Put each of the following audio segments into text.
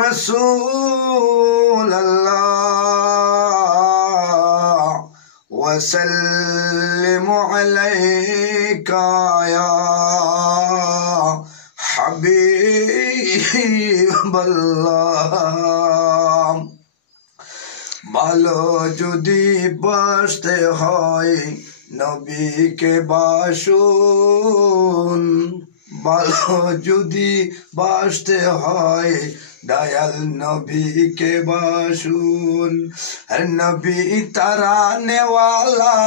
रसूलल्लाह वसल्लिमु अलैका या হাবিবাল্লাহ। ভালো যদি বাসতে হয় নবীকে বাসুন, ভালো যদি বাসতে হয় দয়াল নবীকে বাসুন। নবী তারানে ওয়ালা,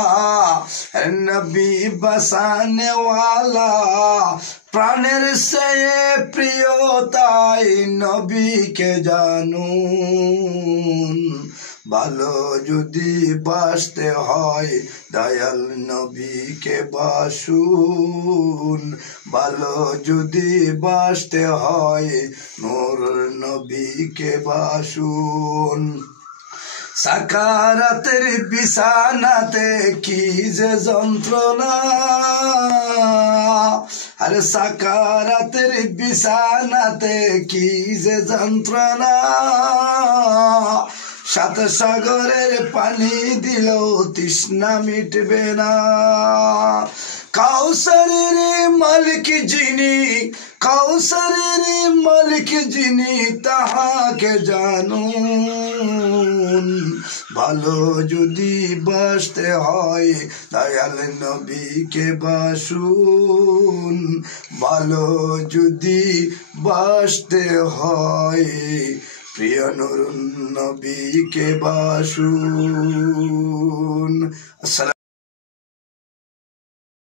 নবী বাসানে ওয়ালা, প্রাণের চেয়ে প্রিয় তাই নবীকে জানুন। ভালো যদি বাসতে হয় দয়াল নবীকে বাসুন, ভালো যদি বাসতে হয় নূর নবীকে বাসুন। সাকারাতের বিছানাতে কি যে যন্ত্রণা, আরে সাকারাতের বিছানাতে কি যে যন্ত্রণা, সাত সাগরের পানি দিলেও তৃষ্ণা মিটবে না। কাউসারের মালিক যিনি, কাউসারের মালিক যিনি তাহাকে জানুন। ভালো যদি বাসতে হয় দয়াল নবীকে বাসুন, ভালো যদি বাসতে হয় প্রিয় নূর নবীকে বাসুন।